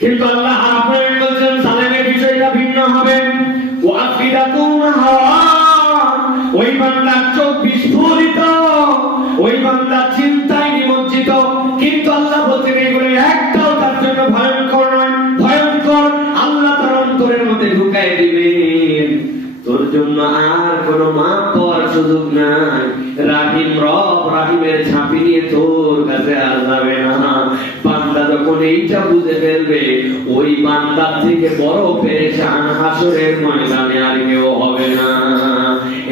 কিন্তু আল্লাহ রাব্বুল বলছেন জালেমের বিষয়টা ভিন্ন হবে। ওয়াফিদাতুন হাওয়া, ওই বান্দা চোখ বিস্ফোরিত, ওই বান্দা চিন্তায় নিমজ্জিত, কিন্তু আল্লাহ বলছেন এগুলো একটাও তার জন্য ভয়ঙ্কর নয়। ভয়ঙ্কর আল্লাহ তার অন্তরের মধ্যে ঢুকাই দিবেন, তোর জন্য আর কোনো মাপ পাওয়ার সুযোগ নাই। রাহিম রব রাহিমের ঝাঁপি নিয়ে তোর কাছে আর যাবে না। বান্দা যখন এইটা বুঝে ফেলবে, ওই বান্দার থেকে বড় পেরেশান হাসরের ময়দানে আর কেউ হবে না।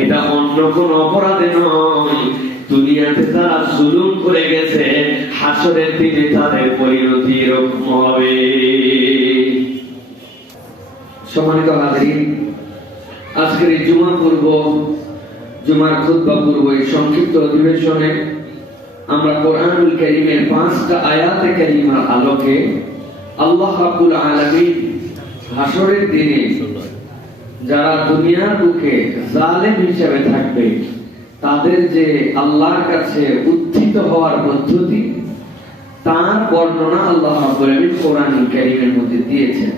এটা অন্য কোন অপরাধে নয়, দুনিয়াতে তারা জুলুম করে গেছে, হাসরের দিনে তাদের পরিণতি এরকম হবে। সম্মানিত হাজিরিন, আজকের এই জুমার খুতবা পূর্ব এই সংক্ষিপ্ত অধিবেশনে আমরা কোরআনুল কারীমের 5টা আয়াতে কারিমার আলোকে আল্লাহ রাব্বুল আলামিন হাসরের দিনে যারা দুনিয়ার বুকে জালেম হিসেবে থাকবে, তাদের যে আল্লাহর কাছে উত্থিত হওয়ার পদ্ধতি, তার বর্ণনা আল্লাহ রাব্বুল আলামিন কোরআনুল কারীমের মধ্যে দিয়েছেন।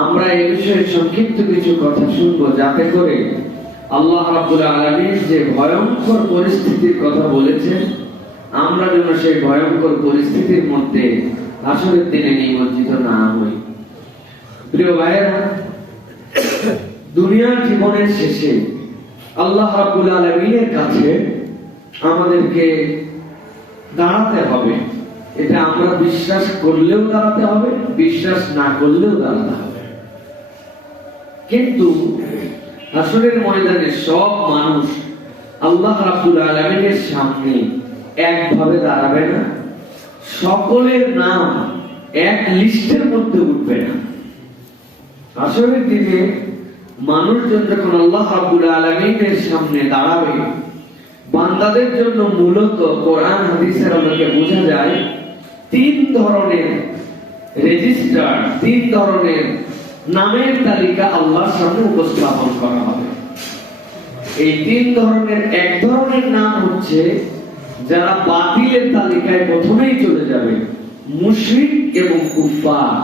আমরা এই বিষয়ে সংক্ষিপ্ত কিছু কথা শুনবো, যাতে করে আল্লাহ রাব্বুল আলামিন যে ভয়ঙ্কর পরিস্থিতির কথা বলেছেন, আমরা যেন সেই ভয়ঙ্কর পরিস্থিতির মধ্যে হাসরের দিনে নিমজ্জিত না হই। প্রিয় ভাইয়েরা, দুনিয়ার জীবনের শেষে আল্লাহ রাব্বুল আলামিনের কাছে আমাদেরকে দাঁড়াতে হবে। এটা আমরা বিশ্বাস করলেও দাঁড়াতে হবে, বিশ্বাস না করলেও দাঁড়াতে হবে। কিন্তু হাসরের ময়দানে সব মানুষ আল্লাহ রাব্বুল আলামিনের সামনে একভাবে দাঁড়াবে না, সকলের নাম এক লিস্টের মধ্যে উঠবে না। হাসরের দিনে মানুষজন যখন আল্লাহ রাব্বুল আলামিনের সামনে দাঁড়াবে, বান্দাদের জন্য মূলত কোরআন হাদিসের আলোকে বোঝা যায় 3 ধরনের রেজিস্টার, 3 ধরনের নামের তালিকা আল্লাহর সামনে উপস্থাপন করা হবে। এই 3 ধরনের, এক ধরনের নাম হচ্ছে যারা বাতিলের তালিকায় প্রথমেই চলে যাবে, মুশরিক এবং কুফার,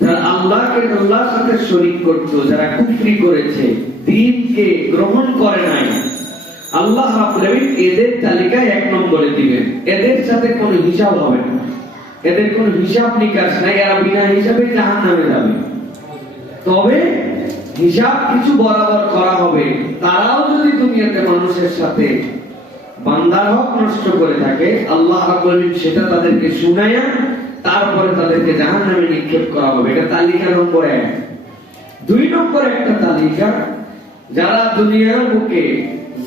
যারা আল্লাহর সাথে শরীক করত, যারা কুফরি করেছে, দ্বীনকে গ্রহণ করে নাই, আল্লাহ রাব্বুল আলামিন এদের তালিকায় 1 নম্বরে দিবেন। এদের সাথে কোনো হিসাব হবে না, এদের কোনো হিসাব নিকাশ নাই, এরা বিনা হিসাবে জাহান্নামে যাবে। তবে হিসাব কিছু বরাবর করা হবে। তারাও যদি দুনিয়াতে মানুষের সাথে বান্দার হক নষ্ট করে থাকে, আল্লাহ রাব্বুল আলামিন সেটা তাদেরকে শুনায়া তারপরে তাদেরকে জাহান্নামে নিক্ষেপ করা হবে। এটা তালিকা নম্বর 1। 2 নম্বর একটা তালিকা, যারা দুনিয়ার বুকে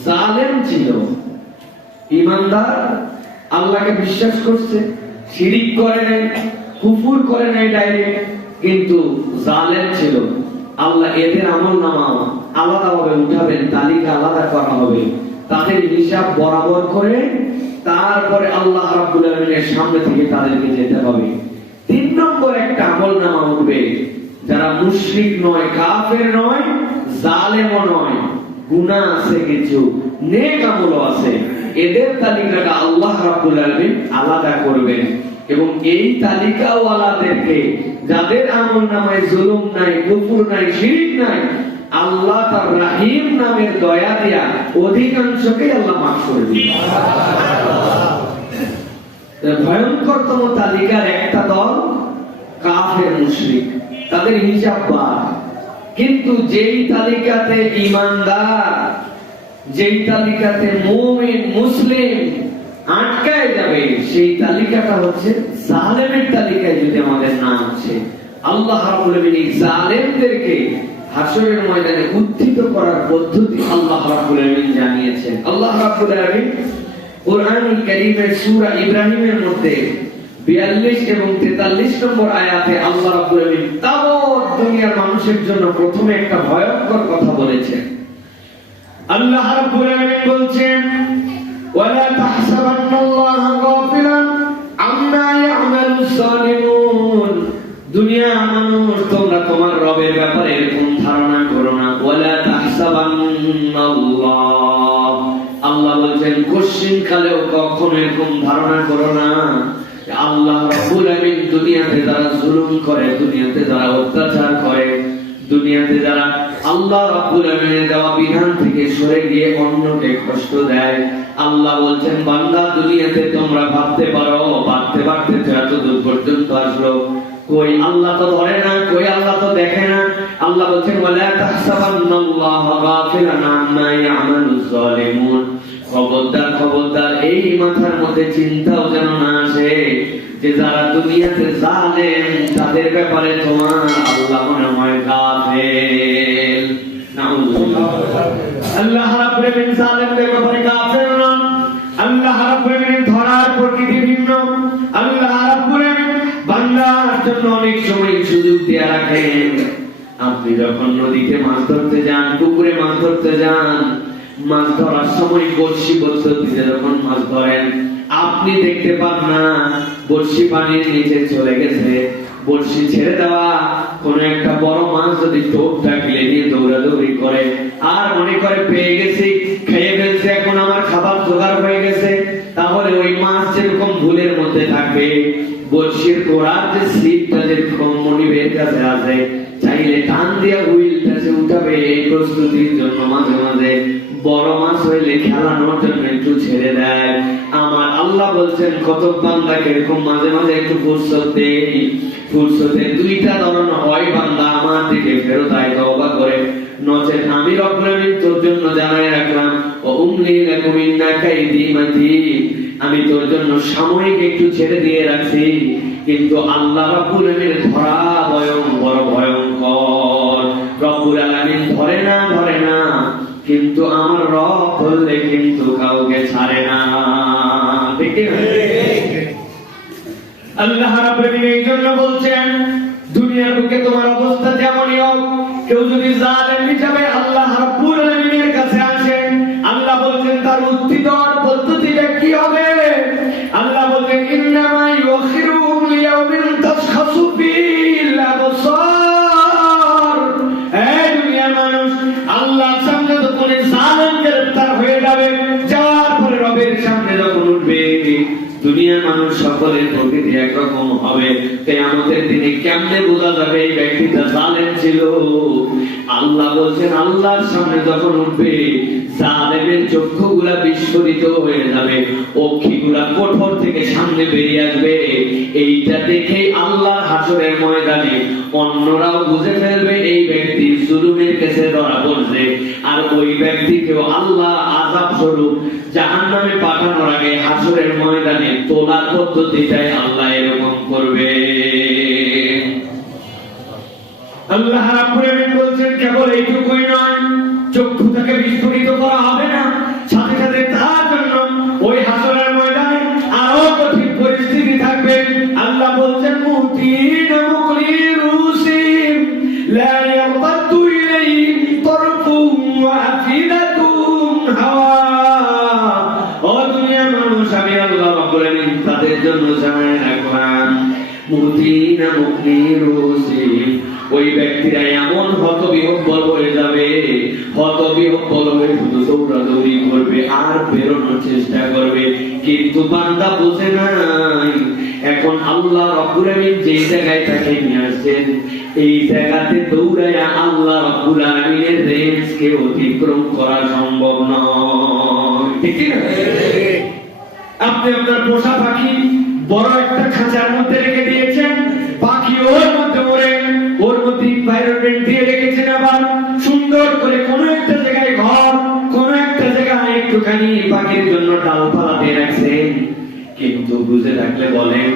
জালেম ছিল, ঈমানদার, আল্লাহকে বিশ্বাস করছে, শিরিক করে নাই, কুফর করে নাই ডাইরেক্ট, কিন্তু জালেম ছিল। আল্লাহ এদের আমলনামা আলাদাভাবে উঠাবেন, তালিকা আলাদা করা হবে, তাদের হিসাব বরাবর করে তারপরে আল্লাহ রাব্বুল আলামিনের সামনে থেকে তাদেরকে যেতে হবে। 3 নম্বর একটা আমলনামা উঠবে, যারা মুশরিক নয়, কাফের নয়, জালেমও নয়, গুনাহ আছে কিছু, নেক আমলও আছে, এদের তালিকাটা আল্লাহ রাব্বুল আলামিন আলাদা করবেন। এবং এই তালিকাওয়ালাদেরকে, যাদের আমলনামায় জুলুম নাই, কুফর নাই, শিরক নাই, আল্লাহ তার রাহিম নামের দয়া দিয়া অধিকাংশকে আল্লাহ মাফ করে দিবেন। ভয়ঙ্করতম তালিকার একটা দল কাফের, মুশরিক, তাদের হিসাব বাদ। কিন্তু যেই তালিকাতে ঈমানদার, যেই তালিকাতে মুমিন মুসলিম আটকায় যাবে, সেই তালিকাটা হচ্ছে জালেমের তালিকায় যদি আমাদের নাম আছে। আল্লাহ রাব্বুল আলামিন জালেমদেরকে হাসরের ময়দানে উত্থিত করার পদ্ধতি আল্লাহ রাব্বুল আলামিন জানিয়েছেন। আল্লাহ রাব্বুল আলামিন কোরআনুল কারীমের সূরা ইব্রাহিমের মধ্যে 42 এবং 43 নম্বর আয়াতে আল্লাহ রাব্বুল আলামিন তাবৎ দুনিয়ার মানুষের জন্য প্রথমে একটা ভয়ঙ্কর কথা বলেছেন। আল্লাহ রাব্বুল আলামিন বলছেন, ওয়ালা তাহসাবান্নাল্লাহা গাফিলান আম্মা ইয়া'মালুস সালিমুন। দুনিয়ার মানুষ, তোমরা তোমার রবের ব্যাপারে এরকম ধারণা করো না। ওয়ালা তাহসাবান্নাল্লাহ, আল্লাহ বলেন কখনো এরকম ধারণা করো না আল্লাহ রাব্বুল আলামিন দুনিয়াতে যারা জুলুম করে, দুনিয়াতে যারা অত্যাচার করে, দুনিয়াতে যারা আল্লাহ রাব্বুল আলামিনের দেওয়া বিধান থেকে সরে গিয়ে অন্যকে কষ্ট দেয়, আল্লাহ বলছেন বান্দা দুনিয়াতে তোমরা ভাবতে পারো, ভাবতে ভাবতে তো এতদূর পর্যন্ত আসলো, কই আল্লাহ তো ধরে না, কই আল্লাহ তো দেখে না। আল্লাহ বলছেন ওয়ালা তাহসাবান্নাল্লাহা গাফিলান আম্মা ইয়ামালুজ জালিমুন, খবরদার খবরদার এই মাথার মধ্যে চিন্তাও যেন না আসে যে যারা দুনিয়াতে জালেম তাদের ব্যাপারে তোমার আল্লাহ মনে হয় গাফেল। নাউযুবিল্লাহ। আল্লাহ রাব্বুল আলামিন জালেমদের ব্যাপারে গাফেল নন। আল্লাহ রাব্বুল আলামিন ধরার প্রকৃতি ভিন্ন। আল্লাহ রাব্বুল আলামিন বান্দার জন্য অনেক সময় সুযোগ দিয়ে রাখেন। আপনি যখন নদীতে মাছ ধরতে যান, পুকুরে মাছ ধরতে যান, মাছ ধরার সময় বড়শি পদ্ধতিতে যখন মাছ ধরেন, আপনি দেখতে পান না বড়শি পানির নিচে চলে গেছে। বড়শি ছেড়ে দেওয়া কোন একটা বড় মাছ যদি টোপটা গিলে নিয়ে দৌড়াদৌড়ি করে আর মনে করে পেয়ে গেছি, খেয়ে ফেলছে, এখন আমার খাবার জোগাড় হয়ে গেছে, তাহলে ওই মাছ যেরকম ভুলের মধ্যে থাকবে, বড়শির গোড়ার যে স্লিপটা যেরকম মনিবের কাছে আছে, চাইলে টান দিয়ে হুইলটা সে উঠাবে। এই প্রস্তুতির জন্য মাঝে মাঝে বড় মাছ হইলে খেলানোর জন্য একটু ছেড়ে দেয়। আমার আল্লাহ বলছেন কত বান্দাকে এরকম মাঝে মাঝে একটু ফুরসত দেই। ফুরসতে দুইটা ধরন হয়, বান্দা আমার দিকে ফেরত আয় তওবা করে, নচেত আমি রব্বুল আলামিন তোর জন্য জানাই রাখলাম ও উমলি লাকুম ইন্না কাইদি মাতীন, আমি তোর জন্য সাময়িক একটু ছেড়ে দিয়ে রাখছি, কিন্তু আল্লাহ রব্বুল আলামিনের ধরা ভয়ঙ্কর ভয়ঙ্কর। রব্বুল আলামিন ধরে না কিন্তু আমার রব ধরলে কিন্তু কাউকে ছাড়ে না। ঠিক না? আল্লাহ রাব্বুল আলামিন এই জন্য বলছেন দুনিয়ার বুকে তোমার অবস্থা যেমনই হোক, কেউ যদি জালেম হিসাবে আল্লাহ রাব্বুল আলামিনের কাছে আসে, আল্লাহ বলছেন তার উত্তর দেওয়ার পদ্ধতিটা কি হবে? আল্লাহ বলছেন ইন্নামা ইউখিরুহুম লিয়াউমিন তাশখাসু ফিল আবসার। এই দুনিয়ার মানুষ আল্লাহর সামনে যখন জালেম গ্রেফতার হয়ে যাবে, যাওয়ার পরে রবের সামনে যখন উঠবে, দুনিয়ার মানুষ সকলের প্রকৃতি একরকম হবে। কিয়ামতের দিনে কেমনে বোঝা যাবে এই ব্যক্তিটা জালেম ছিল? আল্লাহ বলছেন আল্লাহর সামনে যখন উঠবে, জালেমের চক্ষুগুলা বিস্ফোরিত হয়ে যাবে, অক্ষিগুলা কোঠর থেকে সামনে বেরিয়ে আসবে। এইটা দেখে আল্লাহ হাসরের ময়দানে অন্যরাও বুঝে ফেলবে এই ব্যক্তি জুলুমের কাছে ধরা পড়ছে, আর ওই ব্যক্তিকেও আল্লাহ আযাব স্বরূপ জাহান্নামে পাঠানোর আগে হাসরের ময়দানে তোলার পদ্ধতিটাই আল্লাহ এরকম করবে। আল্লাহ রাব্বুল আলামিন বলছেন কেবল এইটুকুই নয়, চক্ষুটাকে বিস্ফোরিত করা হবে না, সাথে সাথে তার জন্য ওই হাসরের ময়দানে আরো কঠিন পরিস্থিতি থাকবে। আল্লাহ বলছেন মুতিনা মুকলিরুসিম লা ইয়ারতাদু ইলাইহিম তারফুম ওয়া আফিদাতুম হাওয়া। ও দুনিয়ার মানুষ, আমি আল্লাহ রাব্বুল আলামিন তাদের জন্য জানাই রাখলাম মুতিনা মুকলিরুসিম, ওই ব্যক্তিরা এমন হতবিহ্বল হয়ে যাবে, হতবিহ্বল হয়ে শুধু দৌড়াদৌড়ি করবে আর বেরোনোর চেষ্টা করবে, কিন্তু বান্দা বোঝে নাই এখন আল্লাহ রাব্বুল আলামিন যে জায়গায় তাকে নিয়ে আসছেন, এই জায়গাতে দৌড়ায় আল্লাহ রাব্বুল আলামিনের রেঞ্জকে অতিক্রম করা সম্ভব নয়। ঠিক না? আপনি আপনার পোষা পাখি বড় একটা খাঁচার মধ্যে রেখে দিয়েছেন, পাখি ওর মধ্যে ওড়ে, ওর মধ্যে এনভায়রনমেন্ট দিয়ে রেখেছেন, আবার সুন্দর করে কোন একটা জায়গায় ঘর, কোন একটা জায়গায় একটুখানি পাখির জন্য ডালপালা দিয়ে রাখছেন, কিন্তু বুঝে রাখলে বলেন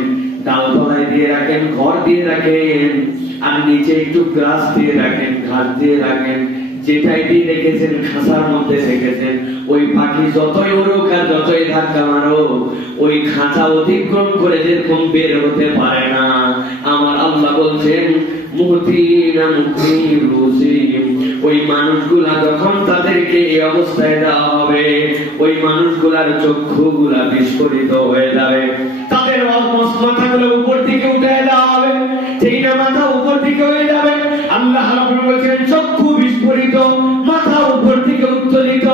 ডালপালায় দিয়ে রাখেন, ঘর দিয়ে রাখেন, আর নিচে একটু গ্রাস দিয়ে রাখেন, ঘাস দিয়ে রাখেন, যেটাই দিয়ে রেখেছেন খাঁচার মধ্যে রেখেছেন, ওই পাখি যতই উড়ুক আর যতই ধাক্কা মারো, ওই খাঁচা অতিক্রম করে যেরকম বের হতে পারে না। আমার আল্লাহ বলছেন মুতিনা মুকলিরুসিম, ওই মানুষগুলা যখন তাদেরকে এই অবস্থায় দেওয়া হবে, ওই মানুষগুলার চক্ষুগুলা বিস্ফোরিত হয়ে যাবে, তাদের মাথাগুলো উপর দিকে উঠে দেওয়া হবে, ঠিক না? মাথা উপর দিকে হয়ে যাবে। আল্লাহ রাব্বুল বলছেন চক্ষু বিস্ফোরিত, মাথা উপর দিকে উত্তোলিত,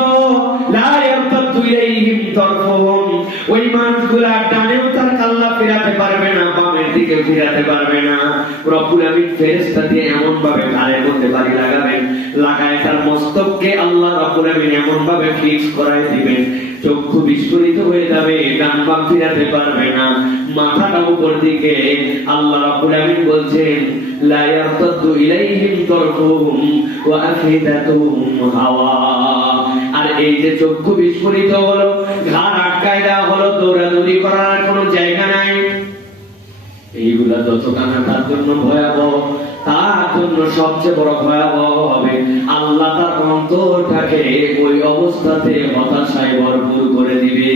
লা ইয়ারতাদু ইলাইহিম তারফুহুম, ওই মানুষগুলা ডানেও তার কাল্লা ফেরাতে পারবে ফেরাতে পারবে না। রব্বুল আমিন ফেরেশতা দিয়ে এমন ভাবে ঘাড়ের মধ্যে বাড়ি লাগাবেন, লাগায় তার মস্তককে আল্লাহ রব্বুল আমিন এমন ভাবে ফিক্স করায় দিবেন, চক্ষু বিস্ফোরিত হয়ে যাবে, ডান বাম ফিরাতে পারবে না, মাথাটা উপর দিকে। আল্লাহ রাব্বুল আমিন বলছেন লা ইয়ারতাদু ইলাইহিম তারফুহুম ওয়া আফিদাতুহুম হাওয়া। আর এই যে চক্ষু বিস্ফোরিত হলো, ঘাড় আটকায় দেওয়া হলো, দৌড়াদৌড়ি করার কোনো জায়গা নাই, এইগুলা যতখানা তার জন্য ভয়াবহ, তার জন্য সবচেয়ে বড় ভয়াবহ হবে আল্লাহ তার অন্তরটাকে ওই অবস্থাতে হতাশায় ভরপুর করে দিবে।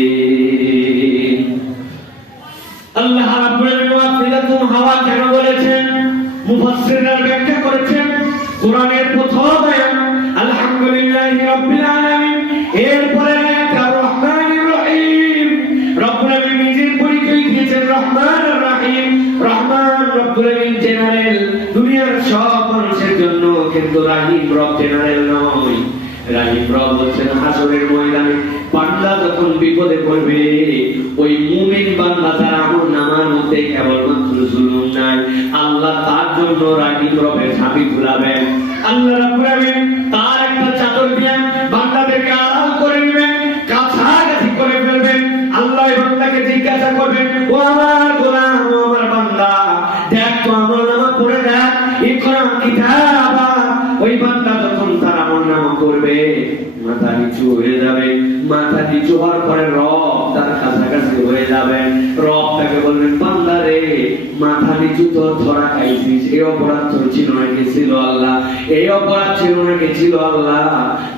আল্লাহ রাব্বুল আলামিন ওয়াফিদাতুম হাওয়া কেন বলেছেন? মুফাসসিররা ব্যাখ্যা করেছেন কোরআনের প্রথম আয়াত আলহামদুলিল্লাহি রাব্বিল আলামিন, এরপরে আয়াত আর রহমানির রহিম। রব্বুল আলামিন নিজের পরিচয় দিয়েছেন রহমান আর রহিম। রহমান রব্বুল আলামিন জেনারেল, দুনিয়ার সব মানুষের জন্য, কিন্তু রহিম রব জেনারেল নয়। রহিম রব হচ্ছেন হাসরের ময়দানে বান্দা যখন বিপদে পড়বে, ওই মুমিন বান্দা তার আমল নামার মধ্যে কেবলমাত্র জুলুম নাই, আল্লাহ তার জন্য রহিম রবের ঝাঁপি খুলাবেন। আল্লাহ রাব্বুল আলামিন তার একটা চাদর দিয়ে বান্দাদেরকে আড়াল করে নেবেন, কাছাকাছি করে ফেলবেন। আল্লাহ এই বান্দাকে জিজ্ঞাসা করবেন, ও আমার গোলাম, ও আমার বান্দা, দেখ তো আমল নামা পড়ে দেখ, ইকরা কিতাবা। ওই বান্দা যখন তার আমল নামা করবে, মাথা নিচু হয়ে যাবে, মাথা নিচু হওয়ার পরে রব তার কাছাকাছি হয়ে যাবে। রব তাকে বলবেন, বান্দা রে, মাথা নিচু তো ধরা খাইছিস, এই অপরাধ তোর ছিল নাকি? ছিল আল্লাহ। এই অপরাধ ছিল নাকি? ছিল আল্লাহ।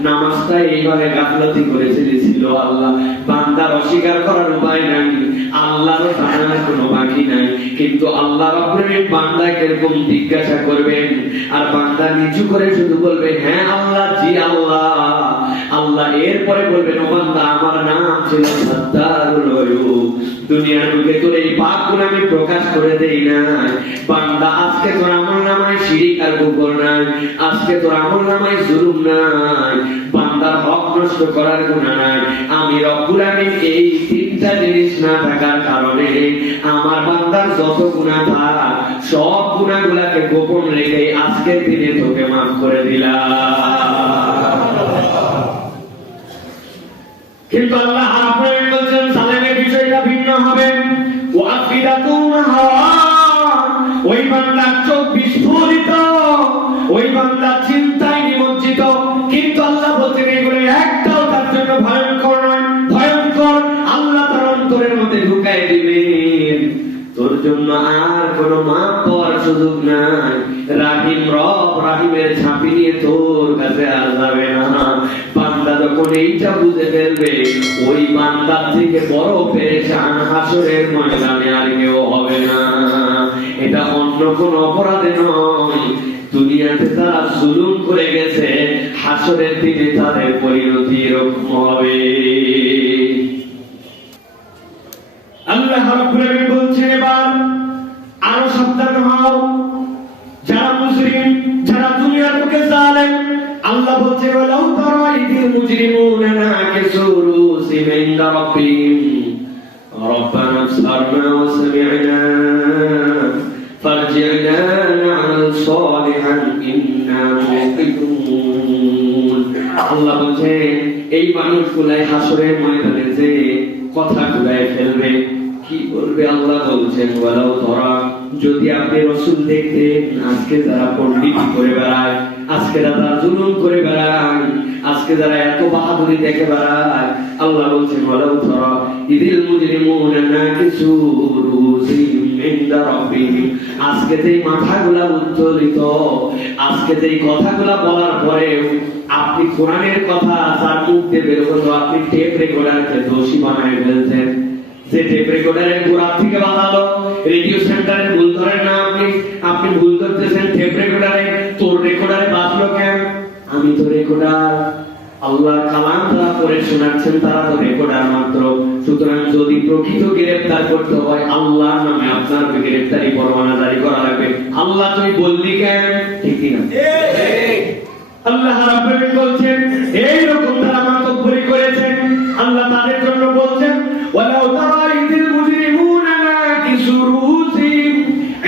নামাজটা এইভাবে গাফলতি করেছিলি? ছিল আল্লাহ। বান্দার অস্বীকার করার উপায় নাই, আল্লাহরও জানার কোনো বাকি নাই, কিন্তু আল্লাহ রাব্বুল আলামিন বান্দাকে এরকম জিজ্ঞাসা করবেন, আর বান্দা নিচু করে শুধু বলবে হ্যাঁ আল্লাহ, জি আল্লাহ। আল্লাহ এরপরে বলবেন, ও বান্দা, আমার নাম ছিল সাত্তারুল গায়ুব, দুনিয়ার বুকে তোর এই পাপগুলো আমি প্রকাশ করে দেই না। বান্দা, আজকে তোর আমলনামায় শিরক আর কুফর নাই, আজকে তোর আমলনামায় জুলুম নাই, বান্দার হক নষ্ট করার গুনাহ নাই। আমি রব্বুল আমিন এই তিনটা জিনিস না থাকার কারণে আমার বান্দার যত গুনাহ থাক, সব গুনাহগুলোকে গোপন রেখে আজকের দিনে তোকে মাফ করে দিলাম। কিন্তু আল্লাহ রাব্বুল আলামিন বলেন সালেমের বিষয়টা ভিন্ন হবে। ওয়াফিদাতুম হাওয়া, ওই বান্দা চোখ বিস্ফোরিত, ওই বান্দা চিন্তায় নিমজ্জিত, কিন্তু আল্লাহ বলছেন এগুলো একটাও তার জন্য ভয়ঙ্কর নয়। ভয়ঙ্কর আল্লাহ তার অন্তরের মধ্যে ঢুকাই দিবেন, তোর জন্য আর কোনো মাপ পাওয়ার সুযোগ নাই। রাহিম রব রাহিমের ঝাঁপি নিয়ে তোর কাছে আর যাবে না। বান্দা যখন এইটা বুঝে ফেলবে, ওই বান্দার থেকে বড় পেরেশান হাসরের ময়দানে আর কেউ হবে না। এটা অন্য কোন অপরাধে নয়, দুনিয়াতে তারা জুলুম করে গেছে, হাসরের দিনে তাদের পরিণতি এরকম হবে। আল্লাহ রাব্বুল আলামিন বলছেন, এবার আরো সাবধান হও যারা মুজরিম, যারা দুনিয়ার বুকে জালেম। আল্লাহ বলছে, ওয়ালাউ তারা ইদিল মুজরিমুনা নাকিসু রুসিহিম ইনদা রাব্বিহিম রাব্বানা আবসারনা ওয়া সামি'না ফারজি'না না'মাল সালিহান ইন্না মুকিনুন। আল্লাহ বলছে, এই মানুষগুলাই হাসরের ময়দানে যে কথা ঘুরায় ফেলবে, কি বলবে? আল্লাহ বলছেন, ওয়ালাউ তারা, যদি আপনি রাসূল দেখতেন, আজকে যারা পণ্ডিতি করে বেড়ায়, আজকে যারা জুলুম করে বেড়ায়, আজকে যারা এত বাহাদুরি দেখে বেড়ায়, আল্লাহ বলছেন, ওয়ালাউ তারা ইদিল মুজরিমুনা নাকিসু রুসিহিম ইনদা রাব্বিহিম, আজকে যেই মাথাগুলা উত্তোলিত, আজকে যেই কথাগুলা বলার পরে আপনি কোরআনের কথা যার মুখ দিয়ে বের হতো, আপনি টেপ রেকর্ডারকে দোষী বানায় ফেলছেন। যে টেপ রেকর্ডারের গোড়া থেকে বানালো, রেডিও সেন্টারে ভুল ধরেন না আপনি ভুল করতেছেন টেপ রেকর্ডারে, তোর রেকর্ডারে বাজলো কেন? আমি তো রেকর্ডার, আল্লাহর কালাম তারা পড়ে শোনাচ্ছেন, তারা তো রেকর্ডার মাত্র। সুতরাং যদি প্রকৃত গ্রেফতার করতে হয়, আল্লাহর নামে আপনার গ্রেফতারি পরোয়ানা জারি করা লাগবে। আল্লাহ তুই বললি কেন? ঠিক না? আল্লাহ রাব্বুল আলামিন বলছেন, এই রকম তারা মাতব্বরি করেছেন, আল্লাহ তাদের জন্য বলছেন, ওয়ালাউ তারা ইদিল মুজরিমুনা নাকিসু রুসিহিম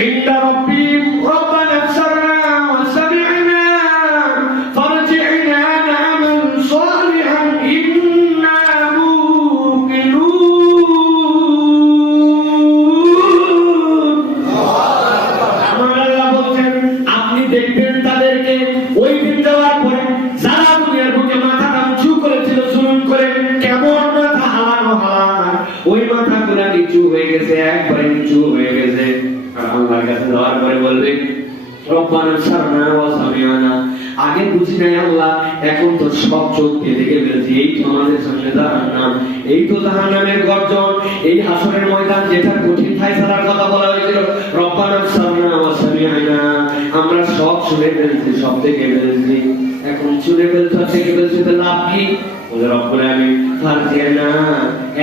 ইনদা বলবে রব্বানা সারনা ওয়া সামিআনা, আগে বুঝি নাই আল্লাহ, এখন তো সব চোখ দেখে ফেলছি, এই তো আমাদের সামনে জাহান্নাম, এই তো জাহান্নামের গর্জন, এই হাসরের ময়দান যেটা কঠিন ফায়সালার কথা বলা হয়েছিল, রব্বানা সারনা ওয়া সামিআনা, আমরা সব শুনে ফেলছি, সব দেখে ফেলছি, এখন শুনে ফেলছো দেখে ফেলছি, তো লাভ কি? বলে রব্বুল আলামিন ফারজিনা,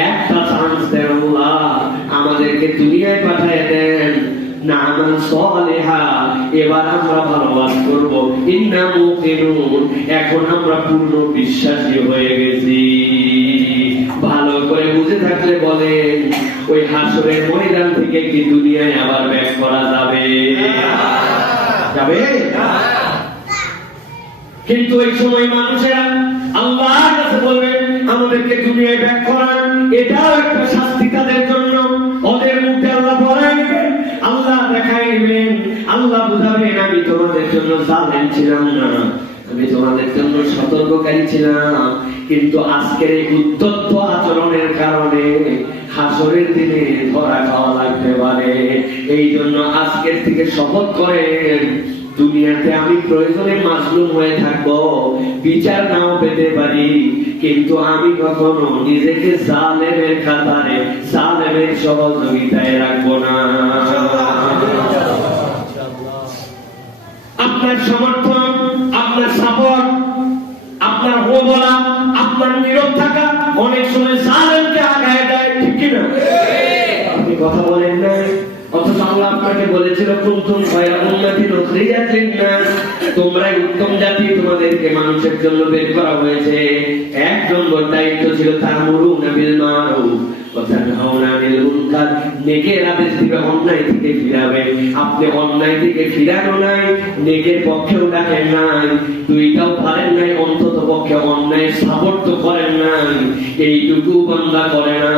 একটা চান্স দেন আল্লাহ, আমাদেরকে দুনিয়ায় পাঠিয়ে দেন, নামান সালিহা, এবার আমরা ভালোবাস করব, ইন্না মুকিনুন, এখন আমরা পূর্ণ বিশ্বাসী হয়ে গেছি। ভালো করে বুঝে থাকলে বলেন, ওই হাসরের ময়দান থেকে কি দুনিয়ায় আবার ব্যাক করা যাবে? যাবে? কিন্তু এই সময় মানুষেরা আল্লাহর কাছে বলবেন আমাদেরকে দুনিয়ায় ব্যাক করান, এটাও একটা শাস্তি তাদের জন্য। ওদের মুখে আল্লাহ বলেন, আল্লাহ দেখাই নেবেন, আল্লাহ বুঝাবেন আমি তোমাদের জন্য জালেম ছিলাম না, আমি তোমাদের জন্য সতর্ককারী ছিলাম, কিন্তু আজকের এই উদ্ধত আচরণের কারণে হাসরের দিনে ধরা খাওয়া লাগতে পারে। এই জন্য আজকের থেকে শপথ করেন, দুনিয়াতে আমি প্রয়োজনে মাজলুম হয়ে থাকবো, বিচার নাও পেতে পারি, কিন্তু আমি কখনো নিজেকে জালেমের কাতারে, জালেমের সহযোগিতায় রাখবো না। আপনার সমর্থন, আপনার সাপোর্ট, আপনার হো বলা, আপনার নীরব থাকা অনেক সময় জালেমকে আগায় দেয়, ঠিক কিনা? আপনি কথা বলেন না, অথচ আল্লাহ আপনাকে বলেছিল কুনতুম খায়রা উম্মাতিন উখরিজাত লিন-নাস, তোমরাই উত্তম জাতি, তোমাদেরকে মানুষের জন্য বের করা হয়েছে। এক নম্বর দায়িত্ব ছিল তা'মুরুনা বিল মারুফ ওয়া তানহাউনা আনিল মুনকার, নেকের আদেশ দিবে, অন্যায় থেকে ফিরাবে। আপনি অন্যায় থেকে ফিরানো নাই, নেকের পক্ষেও ডাকেন নাই, দুইটাও পারেন নাই, অন্তত পক্ষে অন্যায় সাপোর্ট করেন নাই, এইটুকু বান্দা করে না,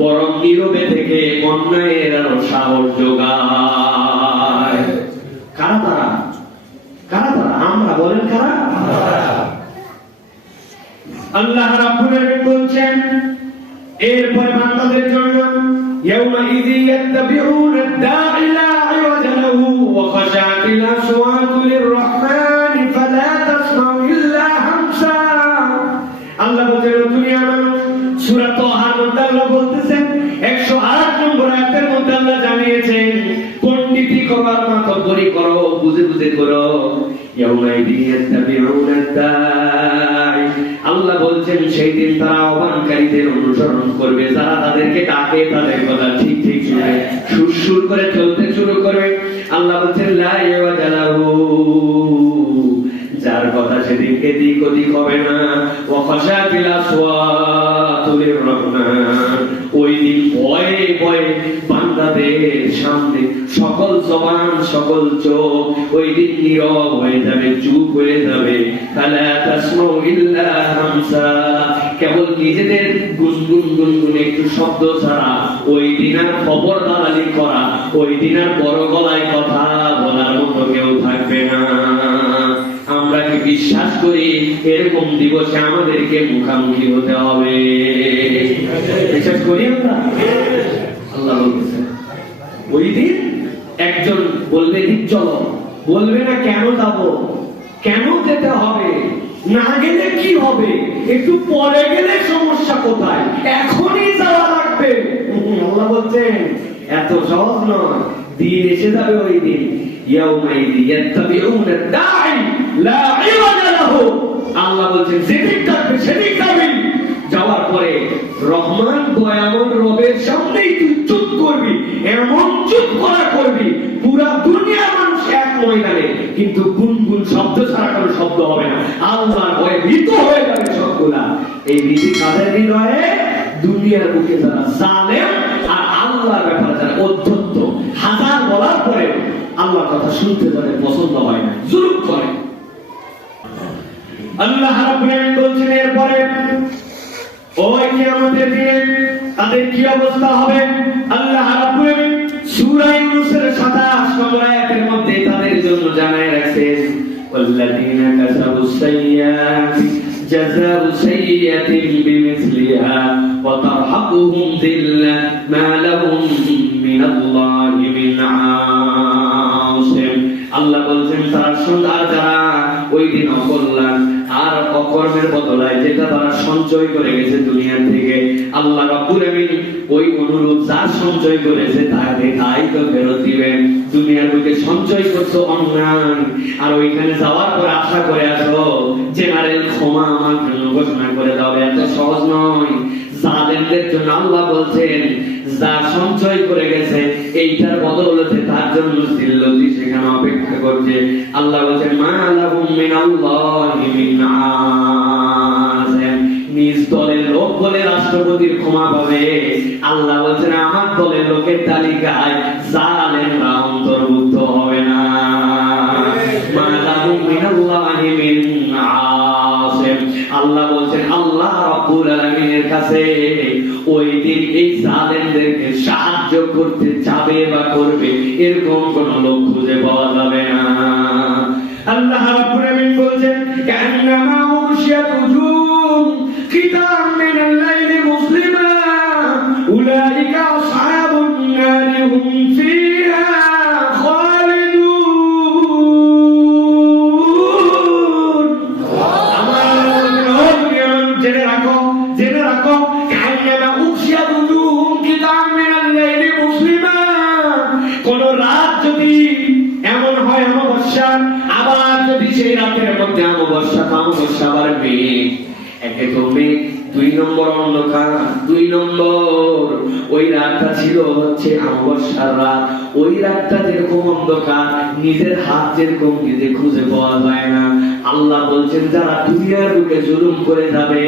বরং নীরবে থেকে অন্যায়ের আরো সাহস যোগায়। কারা তারা? কারা তারা? আমরা, বলেন কারা? আল্লাহ রাব্বুল আলামিন বলছেন এরপরে বান্দাদের জন্য, ইয়াউমাইযি ইয়াত্তাবিউনা আদ-দা'i লা ইওয়াজা লাহু ওয়া খাশা'াতিল আসওয়াতু লির-রাহমানি ফালা তাসমা'ু ইল্লা হামসা। আল্লাহ বলেন দুনিয়ার মানুষ, সূরা তাহার মধ্যে আল্লাহ বলতেছেন 108 নম্বর আয়াতের মধ্যে আল্লাহ জানিয়েছেন, পণ্ডিতি করার মাতব্বরি করো, বুঝে বুঝে করো। ইয়াউমাইযি ইয়াত্তাবিউনা আদ-দা'i, আল্লাহ বলছেন সেই দিন তারা আহ্বানকারীদের অনুসরণ করবে, যারা তাদেরকে ডাকে তাদের কথা ঠিক ঠিক শুনে সুর করে চলতে শুরু করবে। আল্লাহ বলছেন লা ইওয়াজা লাহু, যার কথা সেদিনকে দিক ওদিক হবে না, ওয়া খাশা'াতিল আসওয়াতু লির-রাহমান, ওই দিন ভয়ে ভয়ে বান্দাদের সামনে সকল জবান, সকল চোখ ওই দিন নীরব হয়ে যাবে, চুপ হয়ে যাবে। ফালা তাসমাউ ইল্লা হামসা, কেবল নিজেদের গুনগুন গুনগুন একটু শব্দ ছাড়া ওই দিন আর খবর দালালি করা, ওই দিন আর বড় গলায় কথা বলার মতো কেউ থাকবে না। আমরা কি বিশ্বাস করি এরকম দিবসে আমাদেরকে মুখামুখি হতে হবে? বিশ্বাস করি আমরা? আল্লাহ বলছেন ওই দিন একজন বলবে চলো, বলবে না কেন যাব, কেন যেতে হবে, না গেলে কি হবে, একটু পরে গেলে সমস্যা কোথায়, এখনই যাওয়া লাগবে। আল্লাহ বলছেন এত সহজ নয়, দিন এসে যাবে ওই দিন। ইয়াউমাইযি ইয়াত্তাবিউনা আদ-দা'i লা ইওয়াজা লাহু, আল্লাহ বলছেন যেদিক থাকবে সেদিক যাবি, যাওয়ার পরে রহমান দয়াময় রবের সামনেই তুই চুপ করবি, এমন চুপ করা করবি পুরা দুনিয়ার মানুষ এক ময়দানে, কিন্তু গুনগুন শব্দ ছাড়া কোনো শব্দ হবে না, আল্লাহর ভয়ে ভীত হয়ে যাবে সবগুলা। এই ভীতি কাদের হৃদয়ে? দুনিয়ার বুকে যারা জালেম আর আল্লাহর ব্যাপারে যারা অধ্যত্ত, হাজার বলার পরে আল্লাহর কথা শুনতে তাদের পছন্দ হয় না, জুলুম করে। আল্লাহ রাব্বুল আলামিন বলছেন এরপরে ওই কিয়ামতের দিনে তাদের কি অবস্থা হবে? আল্লাহ রাব্বুল আলামিন সূরা ইউনূসের 27 নম্বর আয়াতের মধ্যে তাদের জন্য জানায় রাখছেন, ওয়াল্লাযীনা কাসাবুস সাইয়্যাতি জাযাউ সাইয়্যাতিন বিমিসলিহা ওয়া তারহাকুহুম যিল্লা মা লাহুম মিনাল্লাহি মিন আসিম। আল্লাহ বলছেন তারা সুন্দর যারা ওই দিন অকল্যাণ আর অকর্মের বদলায় যেটা তারা সঞ্চয় করে গেছে দুনিয়া থেকে, আল্লাহ রাব্বুল আমিন ওই অনুরূপ যা সঞ্চয় করেছে তাকে তাই তো ফেরত দিবেন। দুনিয়ার বুকে সঞ্চয় করছো অন্যায়, আর ওইখানে যাওয়ার পর আশা করে আসো জেনারেল ক্ষমা আমার জন্য ঘোষণা করে দাও, এত সহজ নয়। জালেমদের জন্য আল্লাহ বলছেন যা সঞ্চয় করে গেছে এইটার বদৌলতে তার জন্য জিল্লতি সেখানে অপেক্ষা করছে। আল্লাহ বলছেন মা লাহুম মিনাল্লাহি মিন আসিম, নিজ দলের লোক বলে রাষ্ট্রপতির ক্ষমা পাবে। আল্লাহ বলছেন আমার দলের লোকের তালিকায় জালেমরা অন্তর্ভুক্ত হবে না। মা লাহুম মিনাল্লাহি মিন আসিম, আল্লাহ বলছেন আল্লাহ রাব্বুল আলামিনের কাছে ওই দিন এই জালেমদেরকে সাহায্য করতে যাবে বা করবে এরকম কোন লোক খুঁজে পাওয়া যাবে না। আল্লাহ রাব্বুল আলামিন বলছেন কান্নামা উশিয়াত উজুম কিতাম মিনাল লাইলি মুসলিমা উলাইকা আসহাবুন নারি হুম ফিহা খালিদুন। আমার জেনে রাখো কান্নামা উশিয়াত উজুম কিতাম মিনাল লাইলি মুসলিমা, কোন রাত যদি এমন হয় অমাবস্যা, আবার যদি সেই রাতের মধ্যে অমাবস্যা আবার মেঘ, একে তো মেঘ, 2 নম্বর অন্ধকার, 2 নম্বর ওই রাতটা ছিল হচ্ছে অমাবস্যার রাত। ওই রাতটা যেরকম অন্ধকার, নিজের হাত যেরকম নিজে খুঁজে পাওয়া যায় না। আল্লাহ বলছেন যারা দুনিয়ার বুকে জুলুম করে যাবে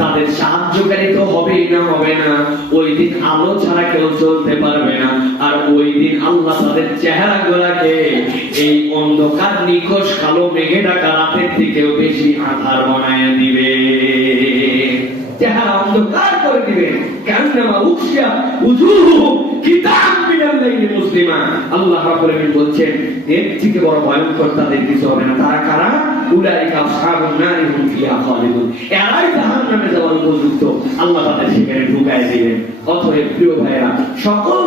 তাদের সাহায্যকারী তো হবেই না, হবে না। ওই দিন আলো ছাড়া কেউ চলতে পারবে না। আর ওই দিন আল্লাহ তাদের চেহারা গুলাকে এই অন্ধকার নিখোঁজ কালো মেঘে ঢাকা রাতের থেকেও বেশি আঁধার বানায় দিবে, চেহারা অন্ধকার করে দিবে। কান্নামা উশিয়া উজুহুম কিতাম মিনাল লাইলি মুসলিমা, আল্লাহ রাব্বুল আলামিন বলছেন এর থেকে বড় ভয়ঙ্কর তাদের কিছু হবে না। তারা কারা? উলাইকা আসহাবুন নারি হুম ফিহা খালিদুন, এরাই জাহান্নামে যাওয়ার উপযুক্ত, আল্লাহ তাদের সেখানে ঢুকায় দিবেন। অতএব প্রিয় ভাইরা, সকল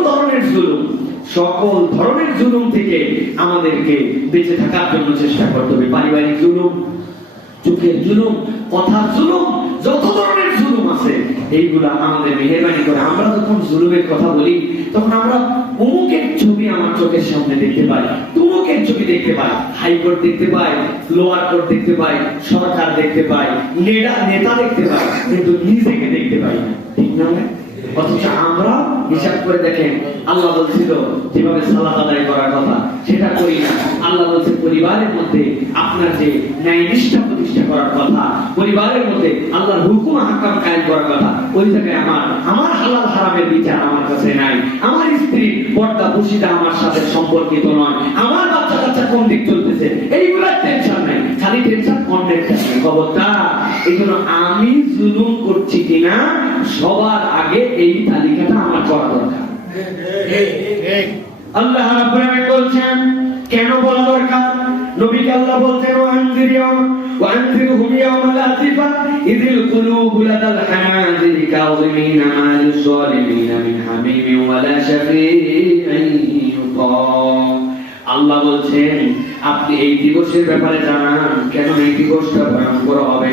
ধরনের জুলুম থেকে আমাদেরকে বেঁচে থাকার জন্য চেষ্টা করতে হবে। পারিবারিক জুলুম, চোখের জুলুম, কথার জুলুম, যত ধরনের জুলুম আছে এইগুলা আমাদের মেহেরবানি করে আমরা যখন জুলুমের কথা বলি তখন আমরা অমুকের ছবি আমার চোখের সামনে দেখতে পাই, তুমুকের ছবি দেখতে পাই, হাইকোর্ট দেখতে পাই, লোয়ার কোর্ট দেখতে পাই, সরকার দেখতে পাই, নেতা দেখতে পাই, কিন্তু নিজেকে দেখতে পাই না, ঠিক না? অথচ আমরা হিসাব করে দেখেন আল্লাহ বলছিল যেভাবে সালাত আদায় করার কথা সেটা করি না। আল্লাহ বলছে পরিবারের মধ্যে আপনার যে ন্যায় নিষ্ঠা প্রতিষ্ঠা করার কথা, পরিবারের মধ্যে আল্লাহর হুকুম আহকাম কায়েম করার কথা, ওই জায়গায় আমার হালাল হারামের বিচার আমার কাছে নাই, আমার স্ত্রী পর্দা পুশিটা আমার সাথে সম্পর্কিত নয়, আমার বাচ্চা কাচ্চা কোন দিক চলতেছে এইগুলোর টেনশন নাই, খালি টেনশন অন্যের কাছে। খবরদার, এই জন্য আমি জুলুম করছি কিনা সবার আগে এই তালিকাটা আমার করা দরকার। আল্লাহ রাব্বুল আলামিন বলছেন কেন বলা দরকার? নবীকে আল্লাহ বলছেন ওয়ানজিরহুম ইয়াওমাল আযিফা ইযিল কুলুবু লাদাল হানাজিরি কাযিমিনা মা লিয-যালিমিনা মিন হামিমিন ওয়ালা শাফী'in ইউতাম। আল্লাহ বলছেন আপনি এই দিবসের ব্যাপারে জানান, কেন এই দিবসটা ভয়ঙ্কর হবে,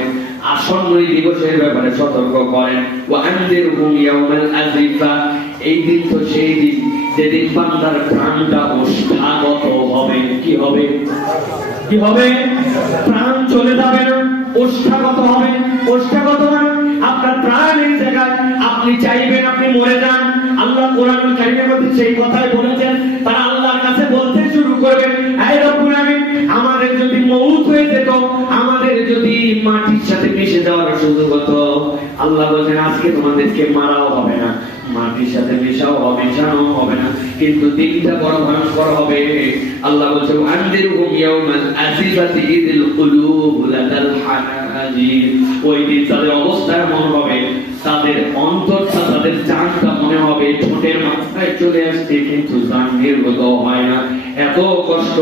আসন্ন এই দিবসের ব্যাপারে সতর্ক করেন। ওয়ানজিরহুম ইয়াওমাল আযিফা, এই দিন তো সেই দিন যেদিন বান্দার প্রাণটা ওষ্ঠাগত হবে। কি হবে? কি হবে? প্রাণ চলে যাবে না, ওষ্ঠাগত হবে। ওষ্ঠাগত মানে আপনার প্রাণের জায়গায় আপনি চাইবেন আপনি মরে যান। আল্লাহ কোরআনুল কারীমের মধ্যে সেই কথাই বলেছেন, তারা আল্লাহর কাছে বলতে শুরু করবে হে রব্বুল আমিন, আমাদের যদি মউত হয়ে যেত, আমাদের যদি মাটির সাথে মিশে যাওয়ার সুযোগ হতো। আল্লাহ বলেন আজকে তোমাদেরকে মারাও হবে না, মাটির সাথে মেশাও হবে, মিশানো হবে না, কিন্তু দিনটা বড় ভয়ঙ্কর হবে। আল্লাহ বলছেন আনদিরহুম ইয়াওমাল আযিফাতি ইযিল কুলুবু লাদাল হানাজির, ওই দিন তাদের অবস্থা এমন হবে, তাদের অন্তরটা, তাদের জানটা মনে হবে ঠোঁটের মাথায় চলে আসছে, কিন্তু জান নির্গত হয় না, এত কষ্ট।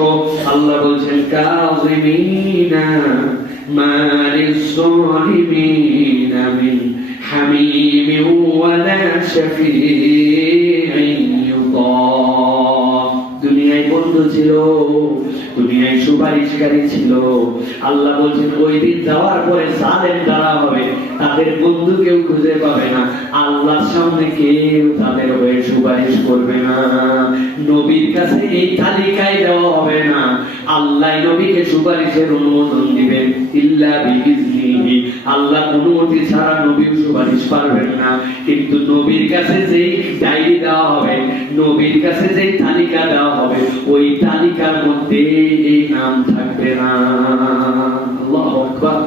আল্লাহ বলছেন কাযিমিনা মা লিয-যালিমিনা মিন হামিমিন ওয়ালা শাফী'in ইউতাম। দুনিয়ায় বলল বন্ধু ছিল, দুনিয়ায় সুপারিশকারী ছিল। আল্লাহ বলছেন ওই দিন যাওয়ার পরে জালেম যারা হবে তাদের বন্ধু কেউ খুঁজে পাবে না, আল্লাহর সামনে কেউ তাদের হয়ে সুপারিশ করবে না। নবীর কাছে এই তালিকায় দেওয়া হবে না, আল্লাহ নবীকে সুপারিশের অনুমোদন দিবেন। ইল্লা বিইজনিহি, আল্লাহ অনুমতি ছাড়া নবী সুপারিশ পারবেন না। কিন্তু নবীর কাছে যেই ডায়েরি দেওয়া হবে, নবীর কাছে যেই তালিকা দেওয়া হবে, ওই তালিকার মধ্যে এই নাম থাকবে না। আল্লাহু আকবার।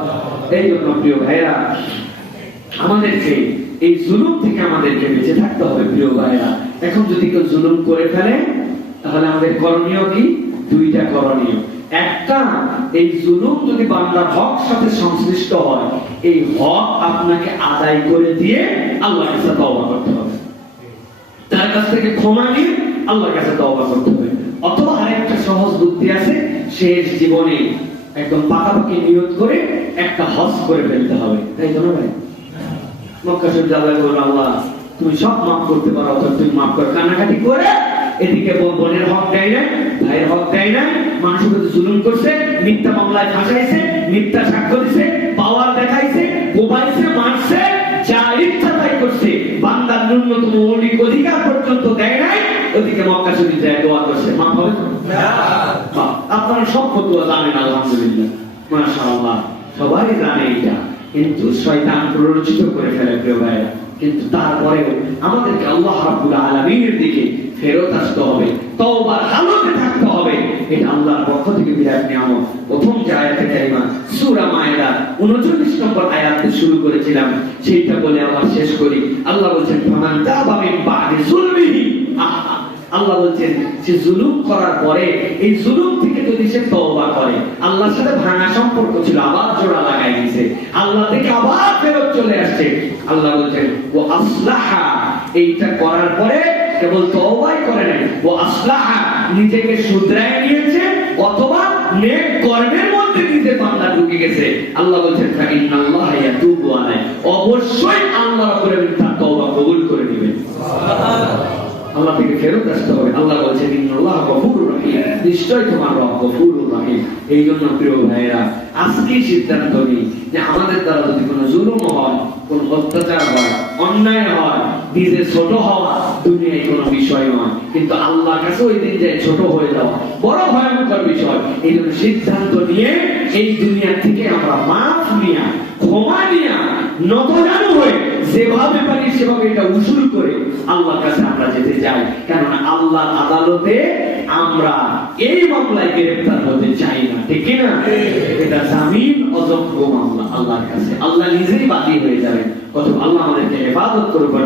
এই জন্য প্রিয় ভাইরা, আমাদেরকে এই জুলুম থেকে আমাদেরকে বেঁচে থাকতে হবে। প্রিয় ভাইরা, এখন যদি কেউ জুলুম করে ফেলে তাহলে আমাদের করণীয় কি? দুইটা করণীয়। একটা, এই জুলুম যদি বান্দার হক সাথে সংশ্লিষ্ট হয়, এই হক আপনাকে আদায় করে দিয়ে আল্লাহর কাছে তওবা করতে হবে, তার কাছ থেকে ক্ষমা নিয়ে আল্লাহর কাছে তওবা করতে হবে। অথবা আরেকটা সহজ বুদ্ধি আছে, শেষ জীবনে একদম পাকাপাকি নিয়ত করে একটা হজ করে ফেলতে হবে। তাই তো না ভাই? মক্কা শরীফ যাওয়ার পর আল্লাহ তুমি সব মাফ করতে পারো, অথবা তুমি মাফ করে কানাকাটি করে এদিকে বোনের হক দেয় না, ভাইয়ের হক দেয় না, মানুষের প্রতি জুলুম করছে, মিথ্যা মামলায় ফাঁসাইছে, মিথ্যা সাক্ষ্য দিছে, পাওয়ার দেখাইছে, কোবাইছে, মারছে, যা ইচ্ছা তাই করছে, বান্দার ন্যূনতম মৌলিক অধিকার পর্যন্ত দেয় নাই, ওদিকে মক্কা শরীফ যায় দোয়া করছে, মাফ হবে না? আপনারা সব ফতোয়া জানেন আলহামদুলিল্লাহ, মাশাআল্লাহ, সবাই জানে এটা। কিন্তু শয়তান প্ররোচিত করে ফেলে প্রিয় ভাইরা। কিন্তু তারপরেও আমাদেরকে আল্লাহ রাব্বুল আলামিনের দিকে ফেরত আসতে হবে, তওবার হালতে থাকতে হবে। এটা আল্লাহর পক্ষ থেকে বিরাট নিয়ামত। প্রথম যে আয়াতে কারিমা সূরা মায়েদা 39 নম্বর আয়াতে শুরু করেছিলাম, সেইটা বলে আবার শেষ করি। আল্লাহ বলেন ফামান তাবা মিন বাদি যুলমিহি, আল্লাহ বলছেন যে জুলুম করার পরে এই জুলুম থেকে যদি সে তওবা করে, আল্লাহর সাথে ভাঙা সম্পর্ক ছিল আবার জোড়া লাগাই দিয়েছে, আল্লাহ থেকে আবার ফেরত চলে আসছে, আল্লাহ বলছেন ও আসলাহা, এইটা করার পরে কেবল তওবাই করে নাই, ও আসলাহা, নিজেকে শুধরায় নিয়েছে, অথবা নেক কর্মের মধ্যে নিজে বান্দা ঢুকে গেছে, আল্লাহ বলছেন ইন্নাল্লাহা ইয়াতুবু আলাইহি, অবশ্যই আল্লাহ রাব্বুল আলামিন তার তওবা কবুল করে নেবেন। সুবহানাল্লাহ। আল্লাহ থেকে ফেরত আসতে হবে। আল্লাহ বলছেন ইন্নাল্লাহা গফুরুর রহিম, নিশ্চয় তোমার রব গফুরুর রহিম। এই জন্য প্রিয় ভাইরা, আজকে সিদ্ধান্ত নিই যে আমাদের দ্বারা যদি কোনো জুলুম হয়, কোনো অত্যাচার হয়, অন্যায় হয়, নিজে ছোট হওয়া দুনিয়ায় কোনো বিষয় নয়, কিন্তু আল্লাহর কাছে ওই দিন যায় ছোট হয়ে যাওয়া বড় ভয়ঙ্কর বিষয়। এই জন্য সিদ্ধান্ত নিয়ে এই দুনিয়া থেকে আমরা মাফ নিয়া, ক্ষমা নিয়া, নতজানু হয়ে যেভাবে পারি সেভাবে এটা উসুল করে আল্লাহর কাছে আমরা যেতে চাই। কেননা আল্লাহর আদালতে আমরা এই মামলায় গ্রেফতার হতে চাই না, ঠিক কি না? এটা জামিন অযোগ্য মামলা আল্লাহর কাছে, আল্লাহ নিজেই বাদী হয়ে যাবেন। কত আল্লাহ আমাদেরকে ইবাদত করবেন।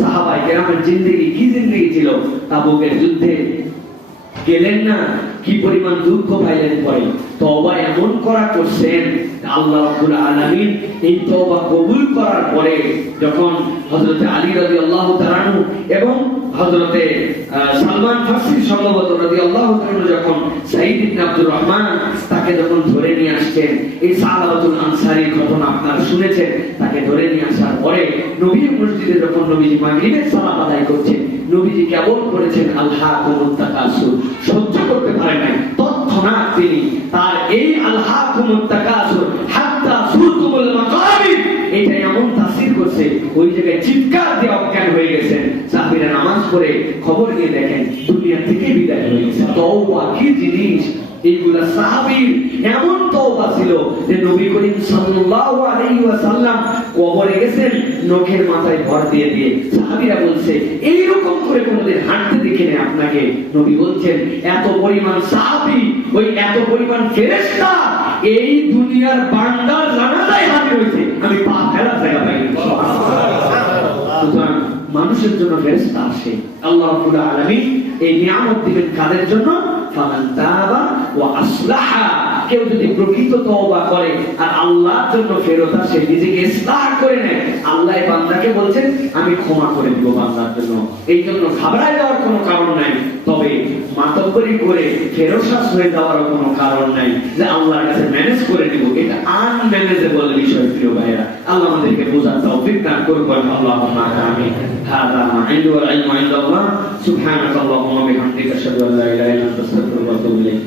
সাহাবায়ে কেরামের জিন্দেগি কি জিন্দেগি ছিল! তাবুকের যুদ্ধে গেলেন না, কি পরিমাণ দুঃখ পাইলেন পরে, তওবা এমন করা করছেন আল্লাহ রাব্বুল আলামিন এই তওবা কবুল করার পরে যখন হযরত আলী রাদিয়াল্লাহু তাআলা আনহু এবং হযরতে সালমান ফারসি সম্ভবত রাদিয়াল্লাহু তাআলা যখন সাঈদ ইবনে আব্দুর রহমান তাকে যখন ধরে নিয়ে আসছেন, এই সাহাবাতুল আনসারীর ঘটনা আপনারা শুনেছেন, তাকে ধরে নিয়ে আসার পরে নবীর মসজিদে যখন নবীজি মাগরিবের সালাত আদায় করছেন, নবীজি কেবল করেছেন আলহাকুমুত তাকাসুর, সহ্য করতে পারেন নাই, তৎক্ষণাৎ তিনি তার এই আলহাকুমুত তাকাসুর হাত্তা সুরতুমুল মাকাবির, এটা এমন তাসির করছে ওই জায়গায় চিৎকার দিয়ে অজ্ঞান হয়ে গেছেন। সাহাবীরা নামাজ পড়ে খবর নিয়ে দেখেন দুনিয়া থেকে বিদায় হয়ে গেছে। তওবা কি জিনিস! এইগুলা সাহাবীর এমন তওবা ছিল যে নবী করিম সাল্লাল্লাহু আলাইহি ওয়াসাল্লাম কবরে গেছেন নখের মাথায় ভর দিয়ে দিয়ে, সাহাবীরা বলছে এইরকম করে কোনদিন হাঁটতে দেখি না আপনাকে। নবী বলছেন এত পরিমাণ সাহাবী, ওই এত পরিমাণ ফেরেশতা এই দুনিয়ার বান্দার জানাজায় হাজির হয়েছে, আমি পা ফেলার জায়গা পাইনি। সুতরাং মানুষের জন্য ফেরেশতা আসে, আল্লাহ রাব্বুল আলামিন এই নিয়ামত দিবেন কাদের জন্য? ফামান তাবা ওয়া আসলাহা, কেউ যদি প্রকৃত তওবা করে আর আল্লাহর জন্য ফেরত আসে, নিজেকে ইসলাহ করে নেয়, আল্লাহ বান্দাকে বলছেন আমি ক্ষমা করে দিব বান্দার জন্য। এই জন্য ঘাবড়ায় যাওয়ার কোনো কারণ নাই। হবে, মাতব্বরি করে ফেরোসাস হয়ে যাওয়ার কোনো কারণ নাই যে আল্লাহর কাছে ম্যানেজ করে দিব। এটা আনম্যানেজেবল বিষয় প্রিয় ভাইরা। আল্লাহ আমাদেরকে বোঝার তৌফিক দান করুন। আল্লাহুম্মা আমিন। হাদা মা ইনদু ওয়াল ইলমু ইনদাল্লাহ। সুবহানাকাল্লাহুম্মা ওয়া বিহামদিকা আশহাদু আল্লা ইলাহা ইল্লা আনতা আস্তাগফিরুকা ওয়া আতুবু ইলাইক।